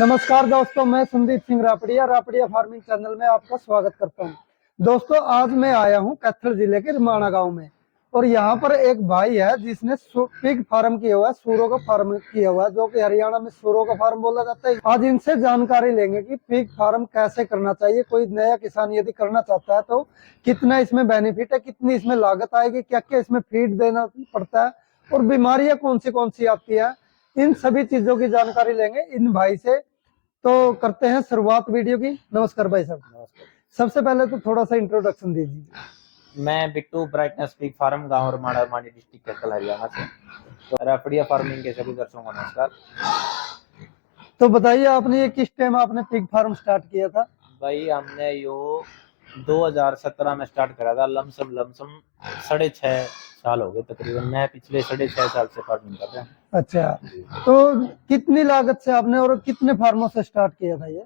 नमस्कार दोस्तों, मैं संदीप सिंह रापड़िया रापड़िया फार्मिंग चैनल में आपका स्वागत करता हूं। दोस्तों, आज मैं आया हूं कैथल जिले के रिमाणा गांव में और यहां पर एक भाई है जिसने पिग फार्म किया हुआ है, सूरों का फार्म किया हुआ है, जो कि हरियाणा में सूरों का फार्म बोला जाता है। आज इनसे जानकारी लेंगे कि पिग फार्म कैसे करना चाहिए। कोई नया किसान यदि करना चाहता है तो कितना इसमें बेनिफिट है, कितनी इसमें लागत आएगी, क्या क्या इसमें फीड देना पड़ता है और बीमारियां कौन सी आती है, इन सभी चीजों की जानकारी लेंगे इन भाई से। तो करते हैं शुरुआत वीडियो की। नमस्कार भाई साहब। नमस्कार। सबसे पहले तो थोड़ा सा इंट्रोडक्शन दीजिए। मैं बिट्टू ब्राइटनेस पिग फार्म गांव रमाड़ा मानी डिस्ट्रिक्ट कैथल हरियाणा से। तो रापड़िया फार्मिंग के सभी दर्शकों को नमस्कार। तो बताइए, आपने ये किस टाइम आपने पिग फार्म स्टार्ट किया था? भाई हमने यो 2017 में स्टार्ट करा था। लमसम 6.5 साल हो गए तकरीबन। मैं पिछले 6.5 साल से फार्मिंग कर रहा हूँ। अच्छा, तो कितनी लागत से आपने और कितने फार्मों से स्टार्ट किया था ये?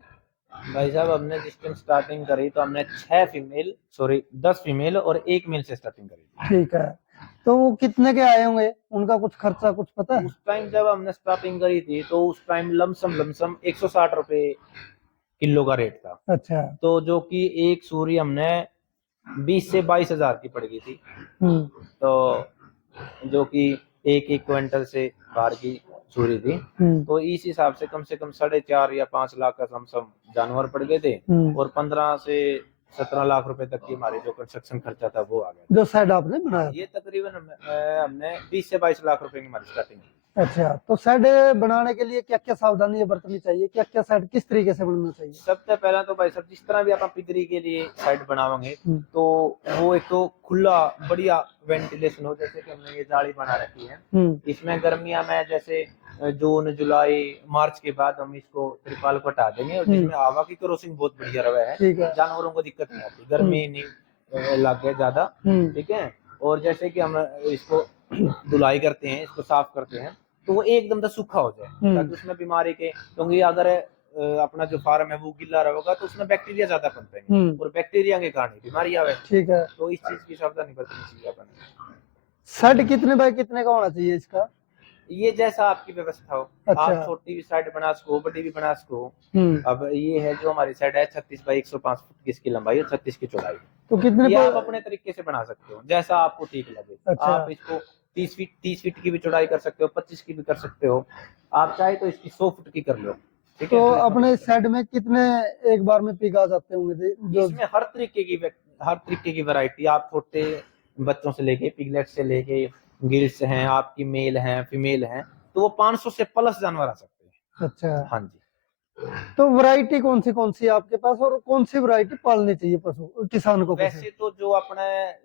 भाई साहब, हमने जिस टाइम स्टार्टिंग करी तो हमने 10 फीमेल और 1 मेल से स्टार्टिंग करी। ठीक है, तो वो कितने के आए होंगे, उनका कुछ खर्चा कुछ पता है? उस टाइम जब हमने स्टार्टिंग करी थी तो उस टाइम लमसम 160 रुपए किलो का रेट था। अच्छा। तो जो कि एक सूरी हमने 20 से 22 हजार की पड़ गई थी। तो जो कि एक एक क्विंटल से बाहर की सूरी थी। तो इस हिसाब से कम 4.5 या 5 लाख का समसम जानवर पड़ गए थे और 15 से 17 लाख रुपए तक की हमारी जो कंस्ट्रक्शन खर्चा था वो आ गया। जो साइड आपने बनाया ये तकरीबन हमने 20 से 22 लाख रुपए की हमारी स्टार्टिंग। अच्छा, तो शेड बनाने के लिए क्या क्या सावधानी बरतनी चाहिए, क्या क्या शेड किस तरीके से बनना चाहिए? सबसे पहला तो भाई साहब, जिस तरह भी आप पिगरी के लिए साइड बनाओगे तो वो एक तो खुला बढ़िया वेंटिलेशन हो, जैसे कि हमने ये जाली बना रखी है। इसमें गर्मियां में जैसे जून जुलाई मार्च के बाद हम इसको त्रिपाल को हटा देंगे और जिसमें हवा की क्रॉसिंग बहुत बढ़िया रहा है, जानवरों को दिक्कत नहीं आती, गर्मी नहीं लगे ज्यादा। ठीक है। और जैसे कि हम इसको धुलाई करते हैं, इसको साफ करते हैं तो वो एकदम से सूखा हो जाए ताकि उसमें बीमारी के, क्योंकि अगर अपना जो फार्म है वो गिल्ला रहेगा तो उसमें बैक्टीरिया ज्यादा पनपेंगे और बैक्टीरिया के कारण बीमारी आवे। ठीक है, तो इस चीज की सावधानी बरतनी चाहिए अपन। शेड कितने बाय कितने का होना चाहिए इसका? ये जैसा आपकी व्यवस्था हो। अच्छा। आप छोटी भी साइड बना सको, बड़ी भी बना सको। अब ये है जो हमारी साइड है 36 बाई 105 फुट की इसकी लंबाई और 36 की चौड़ाई। तो कितने ये आप अपने तरीके से बना सकते हो जैसा आपको ठीक लगे। अच्छा। आप इसको 30 फीट की भी चौड़ाई कर सकते हो, 25 की भी कर सकते हो। आप चाहे तो इसकी 100 फुट की कर लो। ठीक है। तो अपने साइड में कितने एक बार में पिग आ जाते होंगे? इसमें हर तरीके की वैरायटी, आप छोटे बच्चों से लेके पिगलेट से लेके गिल्स हैं, आपकी मेल हैं फीमेल हैं, तो वो 500 से प्लस जानवर आ सकते हैं। अच्छा। हाँ जी। तो वैरायटी कौन सी आपके पास और कौन सी वैरायटी पालनी चाहिए पशु किसान को? वैसे तो जो अपने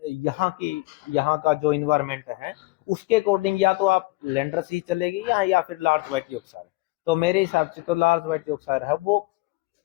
यहाँ का जो इन्वायरमेंट है उसके अकॉर्डिंग या तो आप लैंडर ही चलेगी या फिर लार्ज व्हाइट यॉर्कशायर। तो मेरे हिसाब से तो लार्ज व्हाइट यॉर्कशायर है वो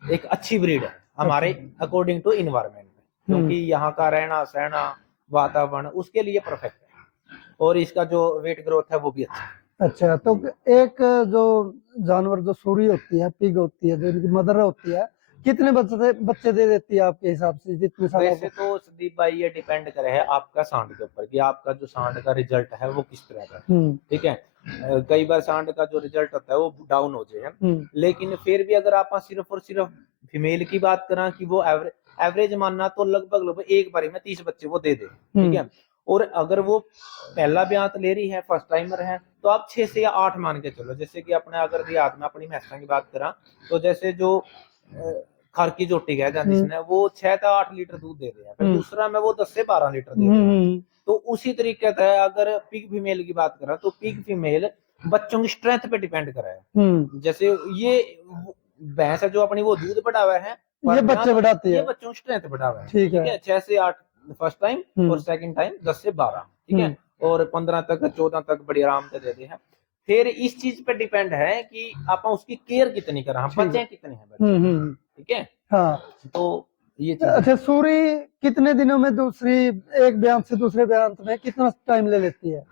एक अच्छी ब्रीड है हमारे अकॉर्डिंग टू इन्वायरमेंट, क्योंकि यहाँ का रहना सहना वातावरण उसके लिए परफेक्ट है और इसका जो वेट ग्रोथ है वो भी अच्छा है। अच्छा, तो एक जो जानवर जो सूरी होती है, पिग होती है, जो इनकी मदर होती है, कितने बच्चे दे देती है आपके हिसाब से? जितने साल वैसे तो संदीप भाई ये डिपेंड करे है आपका सांड के ऊपर कि आपका जो सांड का रिजल्ट है वो किस तरह का है। ठीक है। कई बार सांड का जो रिजल्ट होता है वो डाउन हो जाए, लेकिन फिर भी अगर आप सिर्फ और सिर्फ फीमेल की बात करें कि वो एवरेज मानना तो लगभग एक बारी में 30 बच्चे वो दे दे। ठीक है। और अगर वो पहला ब्यांत ले रही है, फर्स्ट टाइमर है, तो आप 6 से या 8 मान के चलो। जैसे कि अपने अगर देहात में अपनी भैंसा की बात करा तो जैसे जो खर की जोटी है जिसने वो 6 से 8 लीटर दूध दे रहे हैं, फिर दूसरा में वो 10 से 12 लीटर दे रहे हैं। तो उसी तरीके से अगर पिग फीमेल की बात करें तो पिग फीमेल बच्चों की स्ट्रेंथ पे डिपेंड करा है। जैसे ये भैंस है जो अपनी वो दूध बढ़ावा है, ये बच्चे बढ़ाती है, ये बच्चों की स्ट्रेंथ बढ़ावा है। ठीक है। 6 से 8 फर्स्ट टाइम और सेकंड टाइम 10 से 12। ठीक है। और 15 तक 14 तक बड़ी आराम से देते हैं। फिर इस चीज पे डिपेंड है कि आप उसकी केयर कितनी करा, बच्चे कितने हैं। ठीक है। हाँ, तो ये अच्छा, सूरी कितने दिनों में दूसरी एक ब्यांत से दूसरे ब्यांत में कितना टाइम ले लेती है?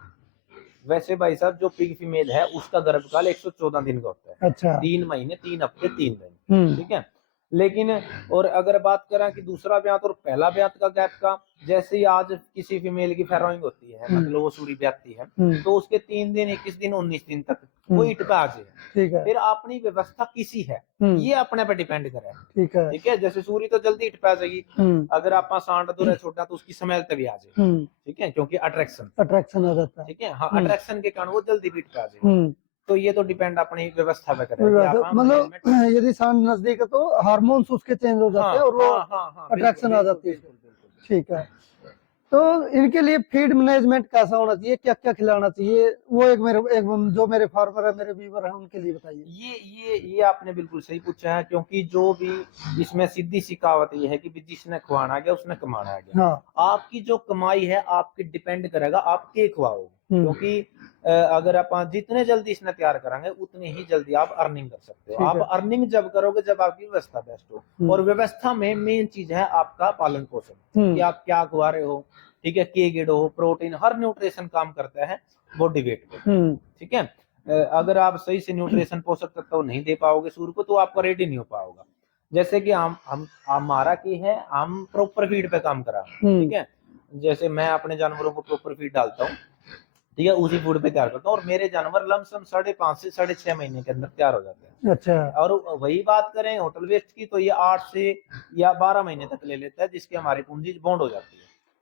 वैसे भाई साहब जो पिग फीमेल है उसका गर्भकाल 114 दिन का होता है। अच्छा। 3 महीने 3 हफ्ते 3 दिन। ठीक है। लेकिन और अगर बात करें कि दूसरा ब्यात और पहला ब्यात का गैप का, जैसे ही आज किसी फीमेल की फैरोइंग होती है, मतलब वो सूरी ब्याती है, तो उसके 3 दिन 21 दिन 19 दिन तक वो इट पे आ जाए। ठीक है। फिर अपनी व्यवस्था किसी है, ये अपने पे डिपेंड करे। ठीक है। ठीक है, जैसे सूरी तो जल्दी इट पे आ जाएगी, अगर आप सांड दूर छोटा तो उसकी स्मेल तभी आ जाएगी। ठीक है, क्योंकि अट्रैक्शन आ जाता है। ठीक है, हाँ, अट्रैक्शन के कारण वो जल्दी बीट पे आ जाएगी। तो ये तो डिपेंड अपनी व्यवस्था पे करेगा। मतलब यदि सांड नजदीक है तो हार्मोन्स उसके चेंज हो जाते हैं और वो अट्रैक्शन आ जाती है। ठीक है। तो इनके लिए फीड मैनेजमेंट कैसा होना चाहिए, क्या क्या खिलाना चाहिए, वो एक जो मेरे फार्मर है, मेरे व्यूअर है, उनके लिए बताइए। ये आपने बिल्कुल सही पूछा है, क्योंकि जो भी इसमें सीधी सी कहावत ये है कि जिसने खुआना गया उसने कमाना गया। हाँ। आपकी जो कमाई है आपकी डिपेंड करेगा आप के खुआओ, क्योंकि अगर आप जितने जल्दी इसने तैयार कराएंगे उतनी ही जल्दी आप अर्निंग कर सकते हो। आप अर्निंग जब करोगे जब आपकी व्यवस्था बेस्ट हो, और व्यवस्था में मेन चीज है आपका पालन पोषण, कि आप क्या खुआ रहे हो। ठीक है, के गिड हो, प्रोटीन, हर न्यूट्रिशन काम करता है बॉडी वेट पे। ठीक है, अगर आप सही से न्यूट्रिशन पोषक तत्व नहीं दे पाओगे सूर को तो आपका रेडी नहीं हो पाओगा। जैसे कि हम हमारा की है, हम प्रॉपर फीड पे काम करा। ठीक है, जैसे मैं अपने जानवरों को प्रॉपर फीड डालता हूँ, ठीक है, उसी फूड पे तैयार करता हूँ, और मेरे जानवर लमसम 5.5 से 6.5 महीने के अंदर तैयार हो जाते हैं। अच्छा। और वही बात करें होटल वेस्ट की तो ये 8 से या 12 महीने तक ले लेता है, जिसकी हमारी पूंजी बॉन्ड हो जाती है।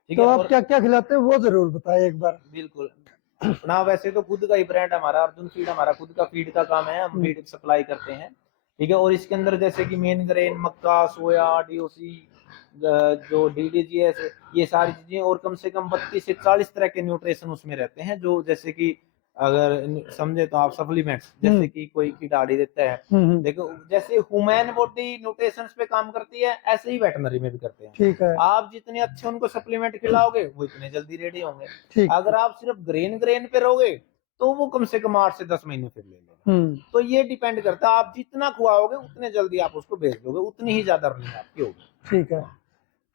ठीक तो है, आप क्या क्या खिलाते हैं वो जरूर बताएं एक बार। बिल्कुल ना, वैसे तो खुद का ही ब्रांड हमारा अर्जुन फीड, हमारा खुद का फीड का काम है, हम फीड सप्लाई करते हैं। ठीक है, और इसके अंदर जैसे कि मेन ग्रेन, मक्का, सोया, डीओसी, जो डीडीजीएस, ये सारी चीजें, और कम से कम 32 से 40 तरह के न्यूट्रिशन उसमें रहते हैं, जो जैसे कि अगर समझे तो आप सप्लीमेंट्स, जैसे कि कोई कीटाणु देता है, देखो जैसे ह्यूमन बॉडी न्यूट्रिशन पे काम करती है, ऐसे ही वेटनरी में भी करते हैं। ठीक है। आप जितने अच्छे उनको सप्लीमेंट खिलाओगे वो इतने जल्दी रेडी होंगे। अगर आप सिर्फ ग्रेन पे रहोगे तो वो कम से कम 8 से 10 महीने फिर ले लेगा। तो ये डिपेंड करता है, आप जितना खुआओगे उतने जल्दी आप उसको बेच दोगे, उतनी ही ज्यादा अर्निंग आपकी होगी। ठीक है।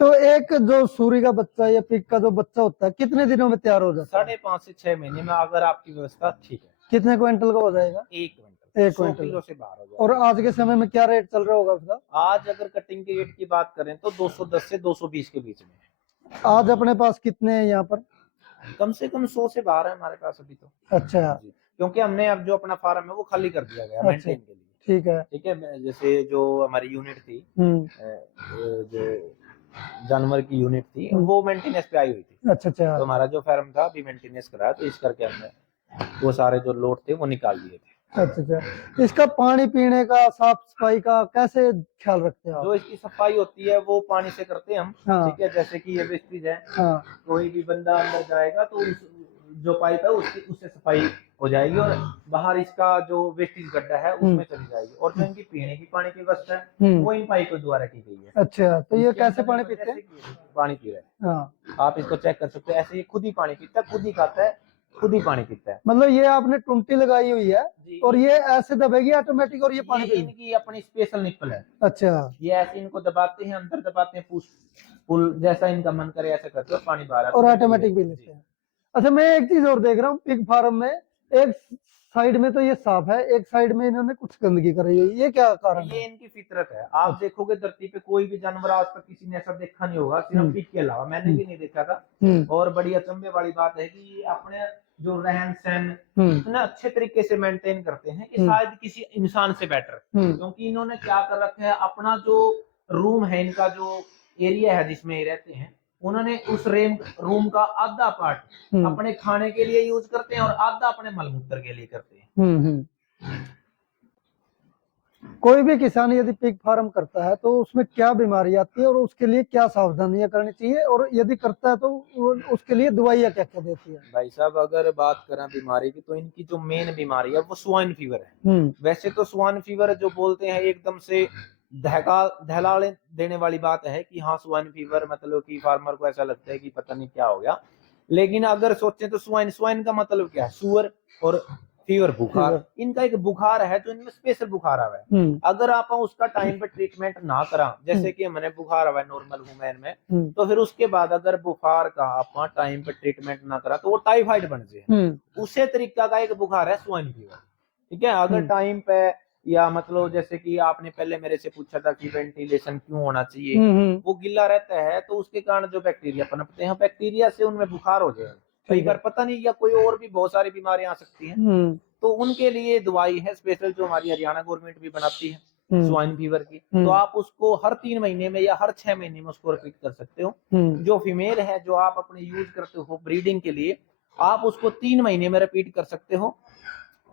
तो एक जो सूरी का बच्चा या पिग का जो बच्चा होता है कितने दिनों में तैयार हो जाता है? 5.5 से 6 महीने में, अगर आपकी व्यवस्था ठीक है। कितने क्विंटल का हो जाएगा? 1 क्विंटल, 1 किलो से बाहर हो जाएगा। और आज के समय में क्या रेट चल रहा होगा उसका? आज अगर कटिंग के रेट की बात करें तो 210 से 220 के बीच में। आज अपने पास कितने हैं यहाँ पर? कम से कम 100 से बाहर है हमारे पास अभी तो। अच्छा। क्योंकि हमने अब जो अपना फार्म है वो खाली कर दिया गया मेंटेन के लिए। ठीक है। ठीक है, जैसे जो हमारी यूनिट थी, जो जानवर की यूनिट थी, वो मेंटेनेंस पे आई हुई थी। अच्छा। तो हमारा जो फार्म था अभी मेंटेनेंस कराया, तो इस करके हमने वो सारे जो लोड थे वो निकाल दिए थे। अच्छा। इसका पानी पीने का, साफ सफाई का कैसे ख्याल रखते हैं आप? जो इसकी सफाई होती है वो पानी से करते हैं हम। हाँ। ठीक है, जैसे कि ये वेस्टेज है, हाँ। कोई भी बंदा अंदर जाएगा तो जो पाइप है उससे सफाई हो जाएगी, और बाहर इसका जो वेस्टेज गड्ढा है उसमें चली जाएगी, और जो इनकी पीने की पानी की व्यवस्था है वो इन पाइप के द्वारा की गई है। अच्छा, तो ये कैसे पानी पीते हैं? पानी पी रहे हैं। हाँ। आप इसको चेक कर सकते हैं, ऐसे ये खुद ही पानी पीता है, खुद ही खाता है, खुद ही पानी पीता है। मतलब ये आपने टुंटी लगाई हुई है और ये ऐसे दबेगी ऑटोमेटिक और ये पानी पीएगी? इनकी अपनी स्पेशल निप्पल है। अच्छा। ये ऐसे इनको दबाते हैं, अंदर दबाते हैं, पुल जैसा इनका मन करे ऐसा करते हो, पानी बाहर और ऑटोमेटिक भी लेते हैं। अच्छा, मैं एक चीज और देख रहा हूँ पिग फार्म में, एक साइड में तो ये साफ है, एक साइड में इन्होंने कुछ गंदगी कराई है, ये क्या कारण है? ये इनकी फितरत है। आप देखोगे धरती पे कोई भी जानवर आज तक किसी ने ऐसा देखा नहीं होगा, सिर्फ पिग के अलावा, मैंने भी नहीं देखा था। और बड़ी अचंभे वाली बात है कि अपने जो रहन सहन इतना अच्छे तरीके से मेंटेन करते हैं कि शायद किसी इंसान से बेटर, क्योंकि इन्होंने क्या कर रखा है, अपना जो रूम है, इनका जो एरिया है जिसमें ये रहते हैं, उन्होंने उस रूम का आधा पार्ट अपने खाने के लिए यूज करते हैं और आधा अपने मलमूत्र के लिए करते हैं। कोई भी किसान यदि पिग फार्म करता है तो उसमें क्या बीमारी आती है और उसके लिए क्या सावधानियां करनी चाहिए, और यदि करता है तो उसके लिए दवाइयां क्या क्या देती है? भाई साहब, अगर बात करें बीमारी की तो इनकी जो मेन बीमारी है वो स्वाइन फीवर है। वैसे तो स्वाइन फीवर जो बोलते हैं एकदम से दहला देने वाली बात है कि हाँ स्वाइन फीवर, मतलब कि फार्मर को ऐसा लगता है कि पता नहीं क्या हो गया। लेकिन अगर सोचें तो स्वाइन का मतलब क्या है? सुअर, और फीवर बुखार। इनका एक बुखार है जो इनमें स्पेशल बुखार आवा है। अगर आप उसका टाइम पे ट्रीटमेंट ना करा, जैसे कि हमने बुखार आवा है नॉर्मल ह्यूमन में, तो फिर उसके बाद अगर बुखार का आप टाइम पे ट्रीटमेंट ना करा तो वो टाइफाइड बन जाए। उसे तरीका का एक बुखार है स्वाइन फीवर। ठीक है, अगर टाइम पे या मतलब जैसे कि आपने पहले मेरे से पूछा था कि वेंटिलेशन क्यों होना चाहिए, वो गिल्ला रहता है तो उसके कारण जो बैक्टीरिया पनपते हैं, बैक्टीरिया से उनमें बुखार हो जाए, कई बार पता नहीं, या कोई और भी बहुत सारी बीमारियां आ सकती हैं, तो उनके लिए दवाई है स्पेशल जो हमारी हरियाणा गवर्नमेंट भी बनाती है, स्वाइन फीवर की। तो आप उसको हर 3 महीने में या हर 6 महीने में उसको रिपीट कर सकते हो। जो फीमेल है जो आप अपने यूज करते हो ब्रीडिंग के लिए, आप उसको 3 महीने में रिपीट कर सकते हो।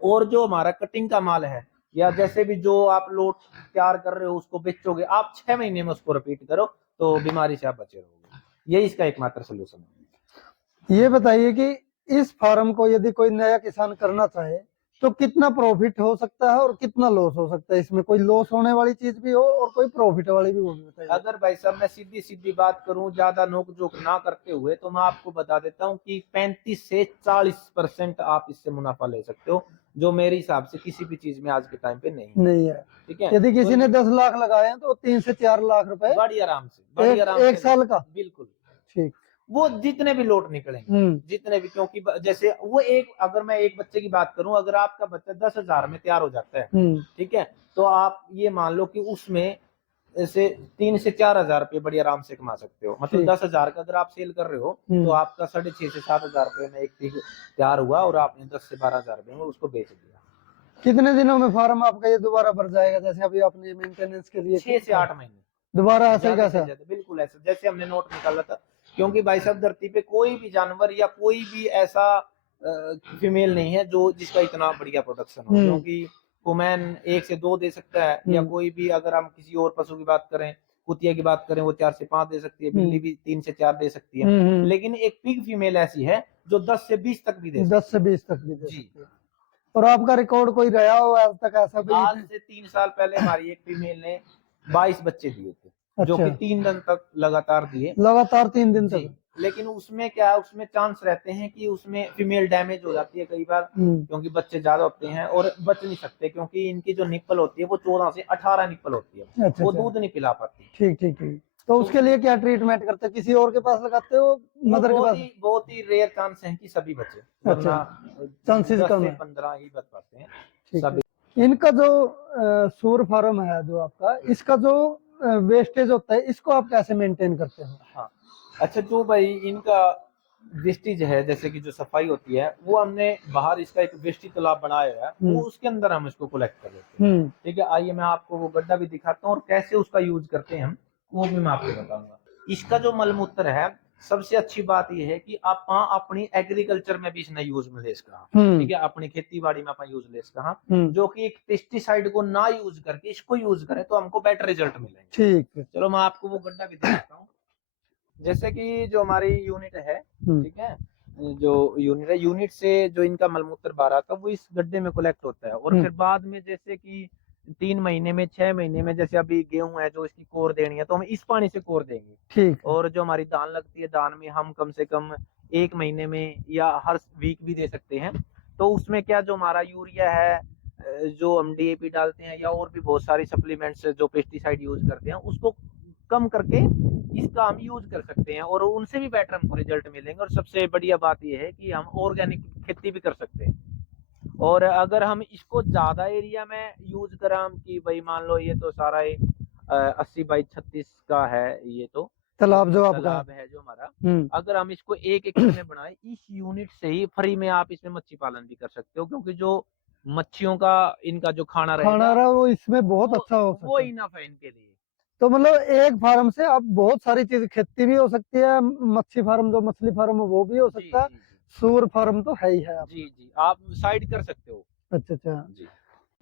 और जो हमारा कटिंग का माल है या जैसे भी जो आप लोट तैयार कर रहे हो उसको बेचोगे, आप 6 महीने में उसको रिपीट करो तो बीमारी से आप बचे रहोगे। यही इसका एकमात्र सोल्यूशन है। ये बताइए कि इस फार्म को यदि कोई नया किसान करना चाहे तो कितना प्रॉफिट हो सकता है और कितना लॉस हो सकता है, इसमें कोई लॉस होने वाली चीज भी हो और कोई प्रॉफिट वाली भी, वो भी बताइए। अगर भाई साहब मैं सीधी सीधी बात करूं, ज्यादा नोक जोक ना करते हुए, तो मैं आपको बता देता हूं कि 35 से 40% आप इससे मुनाफा ले सकते हो, जो मेरे हिसाब से किसी भी चीज में आज के टाइम पे नहीं है। ठीक है। यदि किसी ने 10 लाख लगाए हैं तो 3 से 4 लाख रुपए बड़ी आराम से, एक साल का। बिल्कुल ठीक। वो जितने भी लोट निकलेंगे, जितने भी, क्योंकि जैसे वो अगर मैं एक बच्चे की बात करूं, अगर आपका बच्चा 10,000 में तैयार हो जाता है, ठीक है, तो आप ये मान लो कि उसमें से 3 से 4,000 रुपये बड़ी आराम से कमा सकते हो। मतलब 10,000 का अगर आप सेल कर रहे हो तो आपका 6,500 से 7,000 रुपये में एक पीक तैयार हुआ और आपने 10 से 12,000 रुपये में उसको बेच दिया। कितने दिनों में फार्म आपका ये दोबारा भर जाएगा? जैसे अभी आपने मेंटेनेंस के लिए 6 से 8 महीने दोबारा ऐसे कैसा? बिल्कुल ऐसा जैसे हमने नोट निकाला था। क्योंकि भाई साहब धरती पे कोई भी जानवर या कोई भी ऐसा फीमेल नहीं है जो जिसका इतना बढ़िया प्रोडक्शन हो। क्योंकि वुमेन 1 से 2 दे सकता है, या कोई भी, अगर हम किसी और पशु की बात करें, कुतिया की बात करें, वो 4 से 5 दे सकती है, बिल्ली भी 3 से 4 दे सकती है, लेकिन एक पिग फीमेल ऐसी है जो 10 से 20 तक भी दे सकती है। 10 से 20 तक भी दे सकती है। और आपका रिकॉर्ड कोई रहा हो आज तक ऐसा? आज से 3 साल पहले हमारी एक फीमेल ने 22 बच्चे दिए थे। अच्छा। जो कि 3 दिन तक लगातार दिए, लगातार 3 दिन तक। लेकिन उसमें क्या है, उसमें चांस रहते हैं कि उसमें फीमेल डैमेज हो जाती है कई बार, क्योंकि बच्चे ज्यादा होते हैं और बच नहीं सकते, क्योंकि इनकी जो निप्पल होती है वो 14 से 18 निप्पल होती है। अच्छा, वो दूध नहीं पिला पाती। ठीक ठीक ठीक। तो उसके लिए क्या ट्रीटमेंट करते हैं? किसी और के पास लगाते हो, मदर के पास? बहुत ही रेयर चांस है कि सभी बचे, वरना चांसेस कम है। 15 ही बच पाते हैं सभी। इनका जो सूर फार्म है जो आपका, इसका जो वेस्टेज होता है, इसको आप कैसे मेंटेन करते हो? हाँ, अच्छा, जो भाई इनका वेस्टेज है, जैसे कि जो सफाई होती है, वो हमने बाहर इसका एक वेस्टेज तालाब बनाया है, वो उसके अंदर हम इसको कलेक्ट कर लेते हैं। ठीक है, आइए मैं आपको वो गड्ढा भी दिखाता हूँ और कैसे उसका यूज करते हैं हम, वो भी मैं आपको बताऊंगा। इसका जो मलमूत्र है, सबसे अच्छी बात यह है कि आप अपनी एग्रीकल्चर में भी इसने यूज में ले इसका, ठीक है, अपनी खेती बाड़ी में अपन यूज ले इसका, जो कि एक पेस्टिसाइड को ना यूज करके इसको यूज करें तो हमको बेटर रिजल्ट मिलेंगे। ठीक है, चलो मैं आपको वो गड्ढा भी दिखाता हूँ। जैसे कि जो हमारी यूनिट है, ठीक है, जो यूनिट से जो इनका मलमूत्र बाहर आता है वो इस गड्ढे में कलेक्ट होता है, और फिर बाद में जैसे कि 3 महीने में, 6 महीने में, जैसे अभी गेहूं है जो इसकी कोर देनी है तो हम इस पानी से कोर देंगे। ठीक। और जो हमारी दान लगती है, दान में हम कम से कम 1 महीने में या हर वीक भी दे सकते हैं। तो उसमें क्या, जो हमारा यूरिया है, जो हम डीएपी डालते हैं, या और भी बहुत सारी सप्लीमेंट्स जो पेस्टिसाइड यूज करते हैं, उसको कम करके इसका हम यूज कर सकते हैं और उनसे भी बेटर हमको रिजल्ट मिलेंगे। और सबसे बढ़िया बात यह है कि हम ऑर्गेनिक खेती भी कर सकते हैं। और अगर हम इसको ज्यादा एरिया में यूज करें, कि भाई मान लो ये तो सारा 80 बाई 36 का है, ये तो तालाब जो आपका तालाब है जो हमारा, अगर हम इसको 1 एकड़ में बनाए, इस यूनिट से ही फ्री में आप इसमें मच्छी पालन भी कर सकते हो, क्योंकि जो मच्छियों का इनका जो खाना रहेगा वो इसमें बहुत अच्छा हो सकता है, वो इनफ है इनके लिए। तो मतलब एक फार्म से आप बहुत सारी चीज, खेती भी हो सकती है, मच्छी फार्म जो मछली फार्म वो भी हो सकता है, सूर फार्म तो है ही है। जी, आप साइड कर सकते हो। अच्छा जी।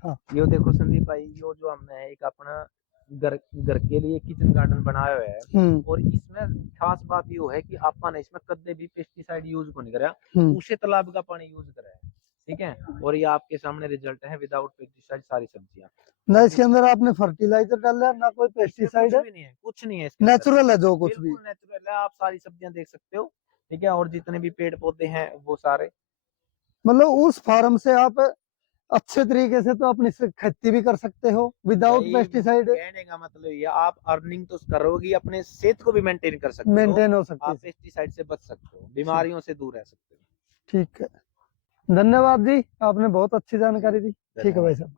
हाँ, यो देखो संदीप भाई, यो जो हमने एक अपना घर के लिए किचन गार्डन बनाया हुआ है, और इसमें खास बात यो है कि अपन इसमें कदे भी पेस्टिसाइड यूज को नहीं करा, उसे तालाब का पानी यूज करा है। ठीक है, और ये आपके सामने रिजल्ट है, विदाउट पेस्टिसाइड सारी सब्जियां। ना इसके अंदर आपने फर्टिलाइजर डाला है, ना कोई पेस्टिसाइड है? कुछ नहीं है, नेचुरल है जो कुछ भी, नेचुरल है। आप सारी सब्जियां देख सकते हो, ठीक है, और जितने भी पेड़ पौधे हैं वो सारे, मतलब उस फार्म से आप अच्छे तरीके से तो अपनी खेती भी कर सकते हो विदाउट पेस्टिसाइड। कहने का मतलब ये, आप अर्निंग तो करोगे, अपने सेहत को भी मेंटेन कर सकते हो, मेंटेन हो सकती है, आप पेस्टिसाइड से बच सकते हो, बीमारियों से दूर रह सकते हो। ठीक है, धन्यवाद जी, आपने बहुत अच्छी जानकारी दी। ठीक है भाई साहब।